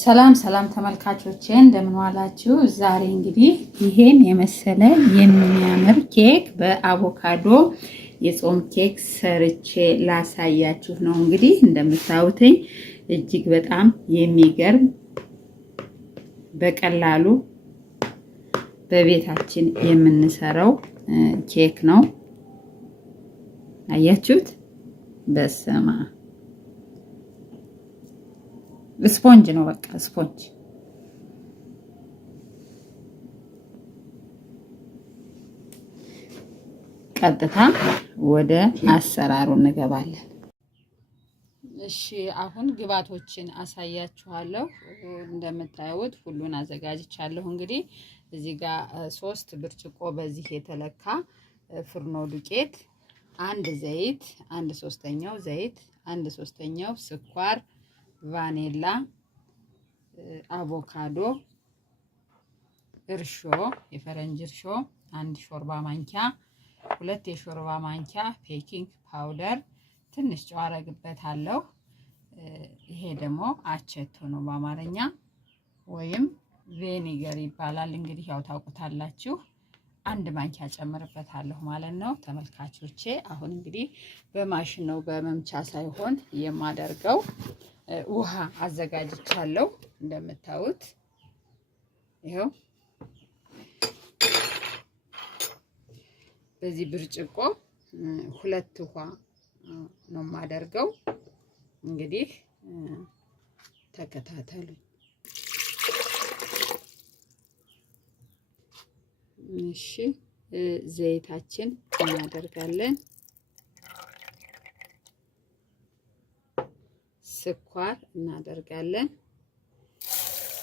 ሰላም ሰላም ተመልካቾቼ እንደምን ዋላችሁ። ዛሬ እንግዲህ ይሄን የመሰለ የሚያምር ኬክ በአቮካዶ የጾም ኬክ ሰርቼ ላሳያችሁ ነው። እንግዲህ እንደምታዩትኝ እጅግ በጣም የሚገርም በቀላሉ በቤታችን የምንሰራው ኬክ ነው። አያችሁት? በስማ ስፖንጅ ነው። በቃ ስፖንጅ ቀጥታ ወደ አሰራሩ እንገባለን። እሺ አሁን ግብአቶችን አሳያችኋለሁ። እንደምታዩት ሁሉን አዘጋጅቻለሁ። እንግዲህ እዚህ ጋር 3 ብርጭቆ በዚህ የተለካ ፍርኖ ዱቄት፣ 1 ዘይት፣ 1/3 ዘይት፣ 1/3 ስኳር፣ ቫኒላ፣ አቮካዶ፣ እርሾ፣ የፈረንጅ እርሾ 1 ሾርባ ማንኪያ፣ 2 የሾርባ ማንኪያ ቤኪንግ ፓውደር፣ ትንሽ ጨው አረግበታለሁ። ይሄ ደግሞ አቸቶ ነው በአማርኛ ወይም ቬኒገር ይባላል። እንግዲህ ያው ታውቁታላችሁ። 1 ማንኪያ ጨምርበታለሁ ማለት ነው ተመልካቾቼ። አሁን እንግዲህ በማሽን ነው በመምቻ ሳይሆን የማደርገው። ውሃ አዘጋጅቻለሁ እንደምታዩት። ይሄው በዚህ ብርጭቆ 2 ውሃ ነው የማደርገው። እንግዲህ ተከታተሉ። እሺ ዘይታችን እናደርጋለን። ስኳር እናደርጋለን።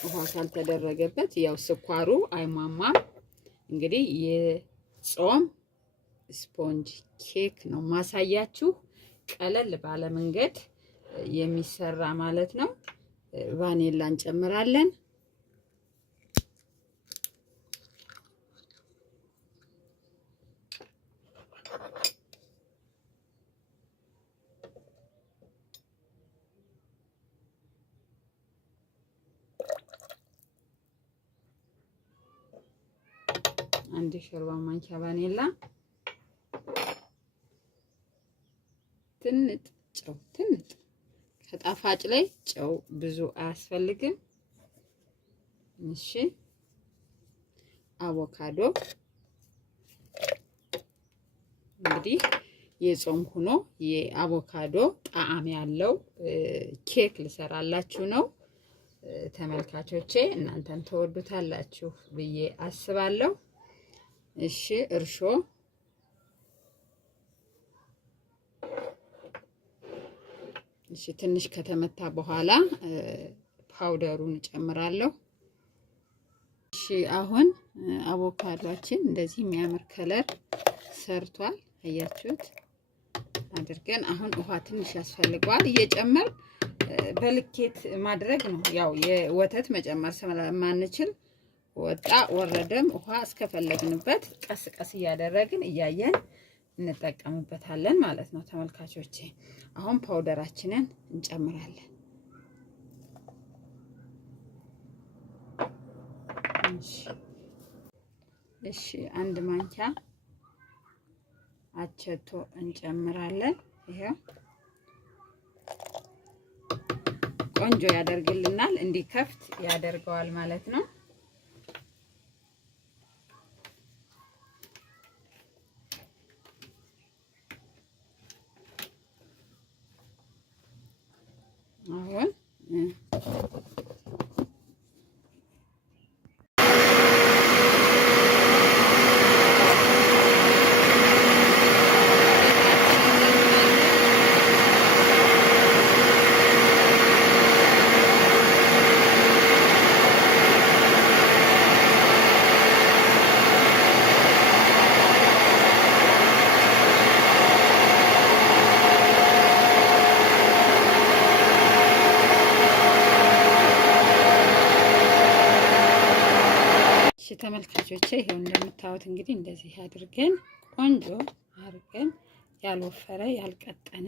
ውሃ ካልተደረገበት ያው ስኳሩ አይሟሟም። እንግዲህ የጾም ስፖንጅ ኬክ ነው ማሳያችሁ፣ ቀለል ባለ መንገድ የሚሰራ ማለት ነው። ቫኒላ እንጨምራለን። አንድ ሾርባ ማንኪያ ቫኒላ፣ ትንጥ ጨው፣ ትንጥ ከጣፋጭ ላይ ጨው ብዙ አያስፈልግም። እሺ አቮካዶ እንግዲህ የጾም ሆኖ የአቮካዶ ጣዕም ያለው ኬክ ልሰራላችሁ ነው ተመልካቾቼ። እናንተም ተወዱታላችሁ ብዬ አስባለሁ። እሺ እርሾ፣ እሺ ትንሽ ከተመታ በኋላ ፓውደሩን እጨምራለሁ። እሺ አሁን አቮካዶአችን እንደዚህ የሚያምር ከለር ሰርቷል። አያችሁት? አድርገን አሁን ውሃ ትንሽ ያስፈልገዋል። እየጨመር በልኬት ማድረግ ነው። ያው የወተት መጨመር ስለማንችል ወጣ ወረደም ውሃ እስከፈለግንበት ቀስ ቀስ እያደረግን እያየን እንጠቀምበታለን ማለት ነው ተመልካቾቼ። አሁን ፓውደራችንን እንጨምራለን። እሺ 1 ማንኪያ አቸቶ እንጨምራለን። ይሄው ቆንጆ ያደርግልናል፣ እንዲከፍት ያደርገዋል ማለት ነው። አሁን ተመልካቾቼ ይሄው እንደምታዩት እንግዲህ እንደዚህ አድርገን ቆንጆ አድርገን ያልወፈረ ያልቀጠነ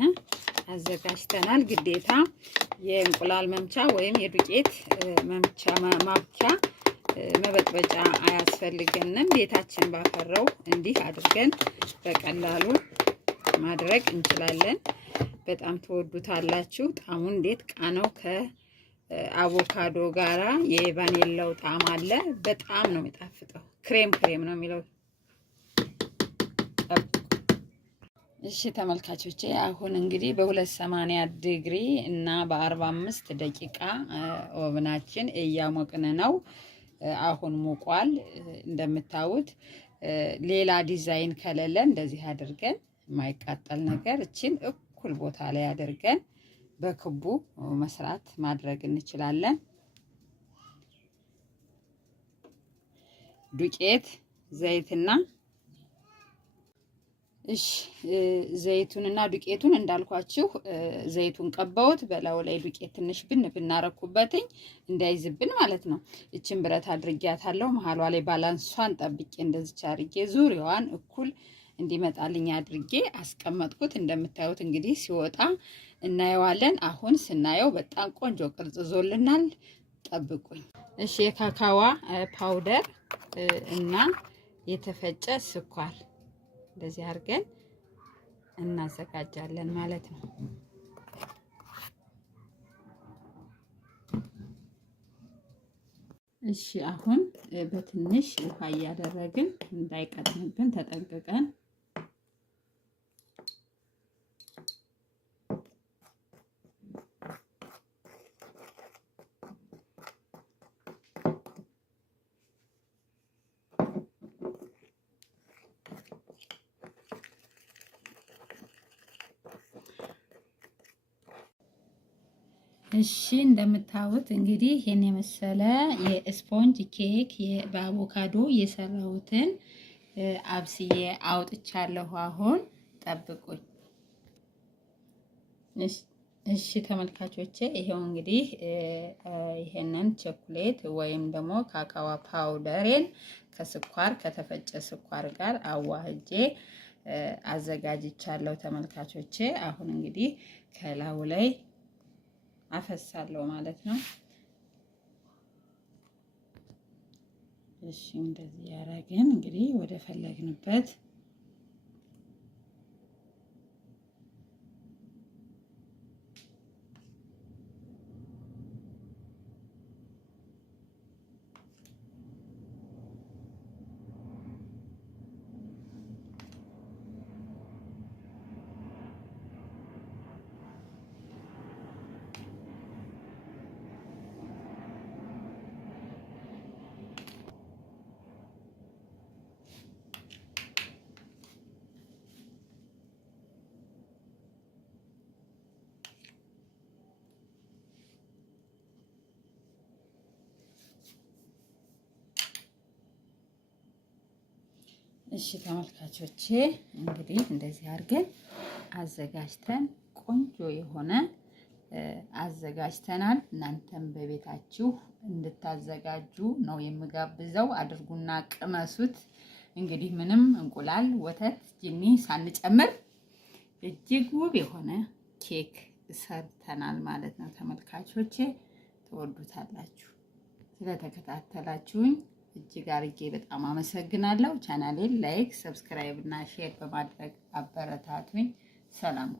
አዘጋጅተናል። ግዴታ የእንቁላል መምቻ ወይም የዱቄት መምቻ ማብኪያ መበጥበጫ አያስፈልገንም። ቤታችን ባፈራው እንዲህ አድርገን በቀላሉ ማድረግ እንችላለን። በጣም ተወዱታላችሁ። ጣዕሙ እንዴት ቃናው ከአቮካዶ ጋራ የቫኒላው ጣዕም አለ። በጣም ነው የሚጣፍጠው። ክሬም ነው የሚለው። እሺ ተመልካቾቼ አሁን እንግዲህ በ280 ዲግሪ እና በ45 ደቂቃ ኦቭናችን እያሞቅን ነው። አሁን ሞቋል። እንደምታዩት ሌላ ዲዛይን ከሌለ እንደዚህ አድርገን የማይቃጠል ነገር እቺን እኩል ቦታ ላይ አድርገን በክቡ መስራት ማድረግ እንችላለን። ዱቄት ዘይትና ዘይቱንና ዱቄቱን እንዳልኳችሁ ዘይቱን ቀባውት በላው ላይ ዱቄት ትንሽ ብናረኩበትኝ እንዳይዝብን ማለት ነው። እቺን ብረት አድርጊያታለሁ። መሃሏ ላይ ባላንሷን ጠብቄ እንደዚህ አድርጌ ዙሪያዋን እኩል እንዲመጣልኝ አድርጌ አስቀመጥኩት። እንደምታዩት እንግዲህ ሲወጣ እናየዋለን። አሁን ስናየው በጣም ቆንጆ ቅርጽ ዞልናል። ጠብቁኝ። እሺ የካካዋ ፓውደር እና የተፈጨ ስኳር እንደዚህ አድርገን እናዘጋጃለን ማለት ነው። እሺ አሁን በትንሽ ውሃ እያደረግን እንዳይቀጥንብን ተጠንቅቀን እሺ እንደምታዩት እንግዲህ ይሄን የመሰለ የስፖንጅ ኬክ በአቮካዶ የሰራሁትን አብስዬ አውጥቻለሁ። አሁን ጠብቁኝ። እሺ ተመልካቾቼ ይሄው እንግዲህ ይሄንን ቸኮሌት ወይም ደግሞ ካካዋ ፓውደሬን ከስኳር ከተፈጨ ስኳር ጋር አዋህጄ አዘጋጅቻለሁ ተመልካቾቼ። አሁን እንግዲህ ከላዩ ላይ አፈሳለሁ ማለት ነው። እሺ እንደዚህ ያረግን እንግዲህ ወደ ፈለግንበት እሺ ተመልካቾቼ እንግዲህ እንደዚህ አድርገን አዘጋጅተን ቆንጆ የሆነ አዘጋጅተናል። እናንተም በቤታችሁ እንድታዘጋጁ ነው የምጋብዘው። አድርጉና ቅመሱት። እንግዲህ ምንም እንቁላል፣ ወተት፣ ጅኒ ሳንጨምር እጅግ ውብ የሆነ ኬክ ሰርተናል ማለት ነው ተመልካቾቼ። ተወዱታላችሁ። ስለተከታተላችሁኝ እጅግ አርጌ በጣም አመሰግናለሁ። ቻናሌን ላይክ፣ ሰብስክራይብ እና ሼር በማድረግ አበረታቱኝ። ሰላም